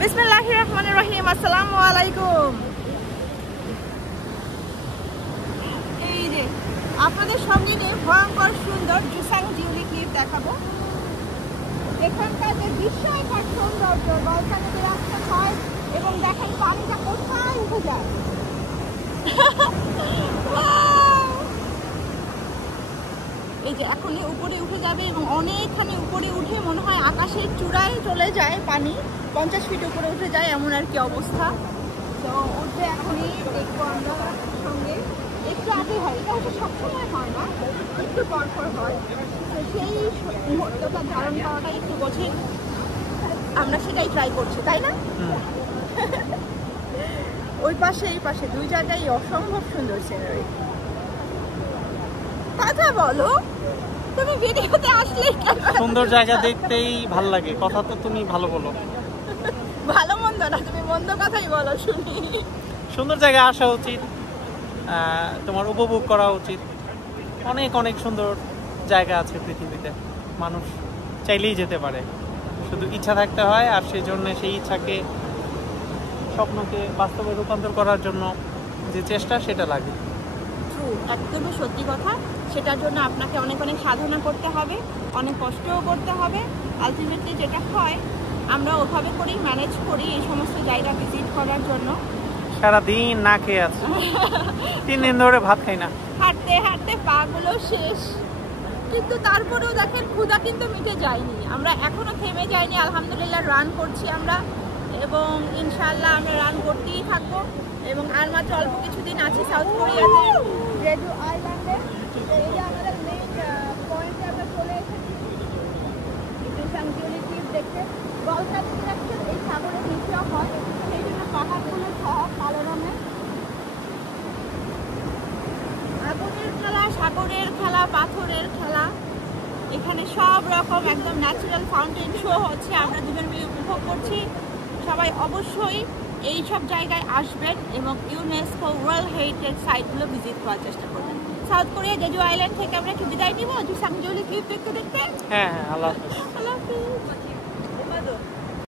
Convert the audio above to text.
বিসমিল্লাহির রহমানির রহিম। আসসালামু আলাইকুম। এই যে আপনাদের সঙ্গে নিয়ে ভয়ঙ্কর সুন্দর জুসাং জিউলি ক্লিপ দেখাবো। এখানকার যে বিস্ময়কর সৌন্দর্য, গলফানে যে রাস্তা হয় এবং দেখেন পানিটা কোথায় উঠে যায়। এই যে এখনই উপরে উঠে যাবে এবং অনেকখানি উপরে উঠে মনে হয় আকাশের চূড়ায় চলে যায় পানি, 50 ফিট উপরে উঠে যায়, এমন আর কি অবস্থা। তো উঠে এখনই দেখবো আমরা সঙ্গে। একটু আগে হয়, এটা হচ্ছে সবসময় হয় না, একটু পরপর হয়। তো সেই মুহূর্তটা ধারণ করাটা একটু কঠিন, আমরা সেটাই ট্রাই করছি, তাই না? ওই পাশে এই পাশে দুই জায়গায় অসম্ভব সুন্দর সিনারি। কথা বলো, তুমি ভিডিওতে আসলে সুন্দর জায়গা দেখতেই ভালো লাগে। কথা তো তুমি ভালো বলো। ভালো মন্দ না, তুমি মন্দ কথাই বলো শুনি। সুন্দর জায়গায় আসা উচিত, তোমার উপভোগ করা উচিত। অনেক অনেক সুন্দর জায়গা আছে পৃথিবীতে, মানুষ চাইলেই যেতে পারে, শুধু ইচ্ছা থাকতে হয়। আর সেই জন্য সেই ইচ্ছাকে, স্বপ্নকে বাস্তবে রূপান্তর করার জন্য যে চেষ্টা, সেটা লাগে। ট্রু, একদমই সত্যি কথা। সেটার জন্য আপনাকে অনেক অনেক সাধনা করতে হবে, অনেক কষ্টও করতে হবে। আলটিমেটলি যেটা হয়, আমরা ওভাবে করেই ম্যানেজ করি এই সমস্ত জায়গা ভিজিট করার জন্য। সারাদিন না খেয়ে আছে, 3 দিন ধরে ভাত খাই না, হাঁটতে হাঁটতে পা গুলো শেষ, কিন্তু তারপরেও দেখেন ক্ষুধা কিন্তু মিটে যায়নি। আমরা এখনো থেমে যাইনি, আলহামদুলিল্লাহ রান করছি আমরা, এবং ইনশাআল্লাহ আমরা রান করতেই থাকবো। এবং আর মাত্র অল্প কিছুদিন আছে সাউথ কোরিয়াতে জেজু আইল্যান্ডে। এই যে আমাদের মেইন পয়েন্টে আমরা চলে এসেছি জুসাং জিউলি ক্লিপ দেখতে। গলফা ডিস্ট্রাকশন এই সাগরের নিচেও হয়, সেই জন্য পাহাড়গুলো সব কালো রঙের। আগুনের খেলা, সাগরের খেলা, পাথরের খেলা, এখানে সব রকম একদম ন্যাচারাল ফাউন্টেন শো হচ্ছে, আমরা দুজন মিলে উপভোগ করছি। সবাই অবশ্যই এই সব জায়গায় আসবেন এবং ইউনেস্কো ওয়ার্ল্ড হেরিটেজ সাইটগুলো ভিজিট করার চেষ্টা করবেন। সাউথ কোরিয়া জেজু আইল্যান্ড থেকে আমরা কি বিদায় নিব জুসাং জিউলি ক্লিপ দেখতে দেখতে? হ্যাঁ, আল্লাহ হাফেজ। আল্লাহ হাফেজ।